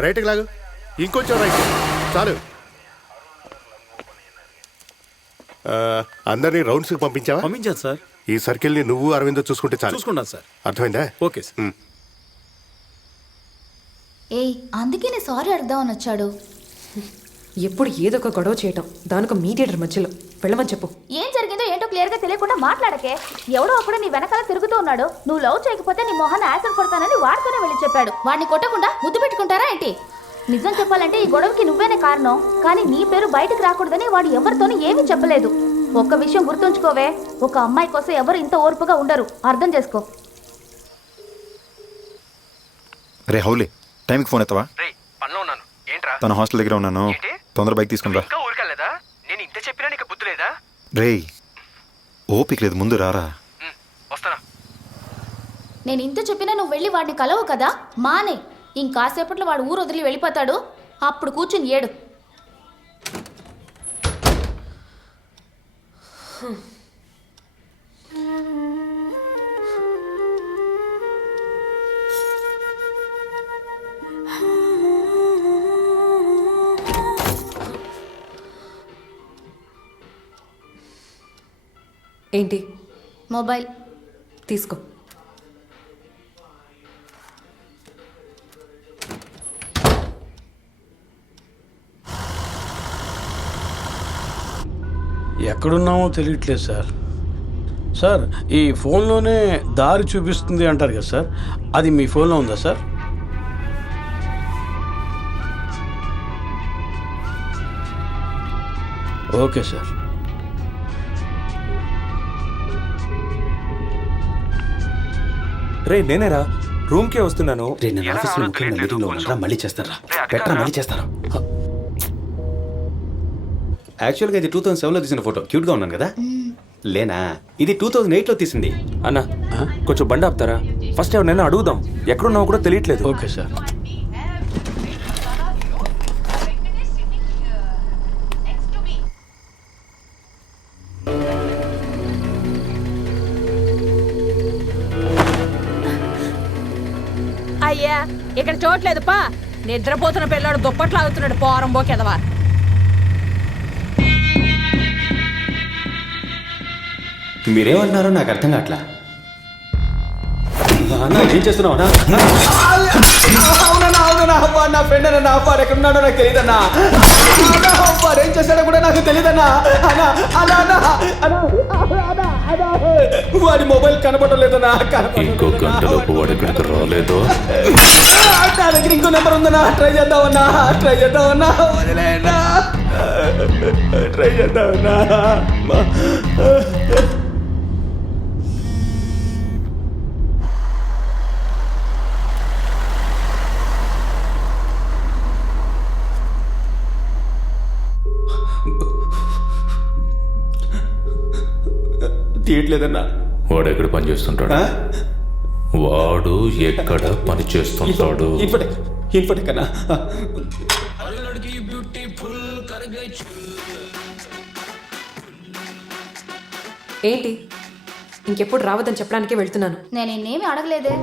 రైట్కి లాగు. ఇంకొంచెం రైట్. చాలు. అందరినీ రౌండ్స్కి పంపించావా? పంపించాను సార్. ఈ సర్కిల్ని నువ్వు అరవింద్ చూసుకుంటే చాలు. చూసుకున్నాను సార్. అర్థమైందా? Okay sir. ఏయ్ అందుకే నేను సారీ అడుగుదామని వచ్చాడు. ఎప్పుడు ఏదో ఒక గొడవ చేయటం దానికొక మీడియేటర్ మధ్యలో. వెళ్ళమని చెప్పు. ఏం ఏంటో క్లియర్గా తెలియకుండా మాట్లాడకే. ఎవడో ఒకడు నీ వెనకాల తిరుగుతూ ఉన్నాడు. నువ్వు లవ్ చేయకపోతే నీ మొహాన్ని యాసర్ కొడతానని వాడితోనే వెళ్ళి చెప్పాడు. వాడిని కొట్టకుండా ముద్దు పెట్టుకుంటారా ఏంటి? నిజం చెప్పాలంటే ఈ గొడవకి నువ్వేనే కారణం. కానీ నీ పేరు బయటకు రాకూడదని వాడు ఎవరితోనూ ఏమీ చెప్పలేదు. ఒక్క విషయం గుర్తుంచుకోవే. ఒక అమ్మాయి కోసం ఎవరు ఇంత ఓర్పుగా ఉండరు. అర్థం చేసుకో. రే హౌలే టైంకి ఫోన్ ఎత్తవా? రే పనిలో ఉన్నాను. ఏంట్రా? తన హాస్టల్ దగ్గర ఉన్నాను. ఏంటి? తొందర బైక్ తీసుకుని రా ఇంకా ఊరికెళ్ళలేదా? నేను ఇంత చెప్పినా నీకు బుద్ధి లేదా? రే ఓపిక లేదు ముందు రారా. వస్తానా. నేను ఇంత చెప్పినా నువ్వు వెళ్ళి వాడిని కలవు కదా? మానే. ఇంకాసేపట్లో వాడు ఊరు వదిలి వెళ్ళిపోతాడు. అప్పుడు కూర్చుని ఏడు. ఏంటి? మొబైల్. తీసుకో. ఎక్కడున్నామో తెలియట్లేదు సార్. సార్ ఈ ఫోన్లోనే దారి చూపిస్తుంది అంటారు కదా సార్. అది మీ ఫోన్లో ఉందా సార్? Okay sir. రే నేనేరా. రూమ్ కే వస్తున్నాను. రే నేను ఆఫీస్లో ముఖ్యమైన మీటింగ్లో ఉన్నారా మళ్ళీ చేస్తారా పెట్టరా మళ్ళీ చేస్తారా యాక్చువల్గా ఇది టూ థౌసండ్ సెవెన్లో తీసిన ఫోటో. క్యూట్గా ఉన్నాను కదా? లేనా? ఇది టూ థౌసండ్ ఎయిట్లో తీసింది. అన్న కొంచెం బండి ఆపుతారా? ఫస్ట్ ఎవరినైనా అడుగుదాం. ఎక్కడున్నావు కూడా తెలియట్లేదు. Okay sir. అయ్యా ఇక్కడ చూడలేదు పా నిద్రపోతున్న పిల్లాడు దుప్పట్లు ఆగుతున్నాడు పోరం పోకెదవా మీరేమంటున్నారో నాకు అర్థం కావట్లా అన్నా, ఏం చేస్తున్నావు నా ఫ్రెండ్ అన్న నా ఎక్కడున్నాడో నాకు తెలియదన్నా అన్నా, అబ్బాడు ఏం చేశాడో కూడా నాకు తెలియదన్నా అన్నా అన్నా అన్నా అన్నా, అన్నా, అన్నా, వాడి మొబైల్ కనపడడం లేదన్నా ఇంకో గంటలోపు వాడు ఇక్కడికి రాలేదు? నా దగ్గర ఇంకో నెంబర్ ఉందన్నా ట్రై చేద్దామన్నా ట్రై చేద్దామన్నా. వదిలేయన్నా. ట్రై చేద్దామన్నా. తీయట్లేదన్నా. వాడు ఎక్కడ పని చేస్తుంటాడు? వాడు ఎక్కడ పని చేస్తుంటాడు? ఇన్ఫోటెక్ అన్నా ఏంటి? ఇంకెప్పుడు రావద్దని చెప్పడానికే వెళ్తున్నాను. నేను అడగలేదే.